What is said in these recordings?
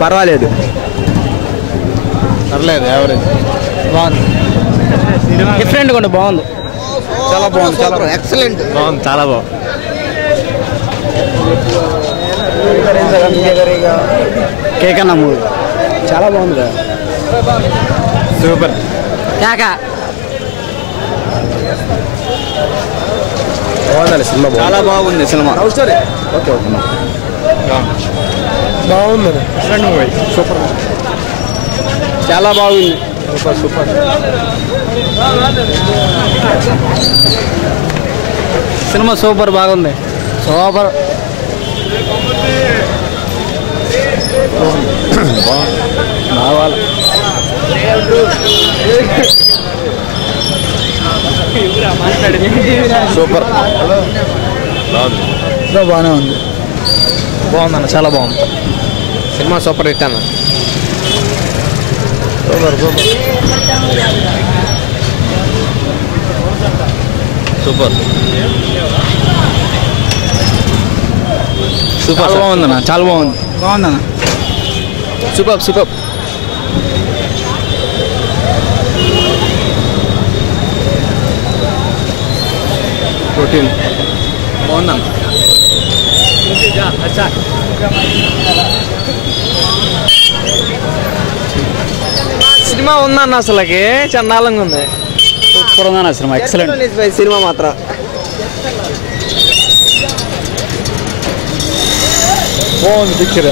పర్వాలేదు. పర్లేదు, యావరేజ్. బాగుంది, డిఫరెంట్గా ఉంది, బాగుంది, చాలా బాగుంది, చాలా ఎక్సలెంట్, బాగుంది, చాలా బాగుంది. కేక్ అన్న మూవీ చాలా బాగుంది, సూపర్. బాగుందండి సినిమా, చాలా బాగుంది సినిమా. ఓకే ఓకే బాగుంది, డిఫరెంట్ మూవీ, సూపర్, చాలా బాగుంది, సూపర్ సూపర్. సినిమా సూపర్, బాగుంది, సూపర్. సూపర్, బాగానే ఉంది, బాగుందన్న, చాలా బాగుంది సినిమా సూపర్ హిట్ అన్న. సూపర్ సూపర్ సూపర్ సూపర్ బాగుందన్న, చాలా బాగుంది, బాగుందన్న, సూపర్ సూపర్. ప్రోటీన్ బాగుందన్న. సినిమా ఉందన్న, అసలుకి చండాలంగా ఉంది. సూపర్ ఉందన్న సినిమా, ఎక్సలెంట్ సినిమా మాత్రం. బాగుంది పిక్చర్.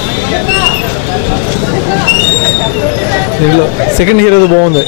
దీంట్లో సెకండ్ హీరోది బాగుంది.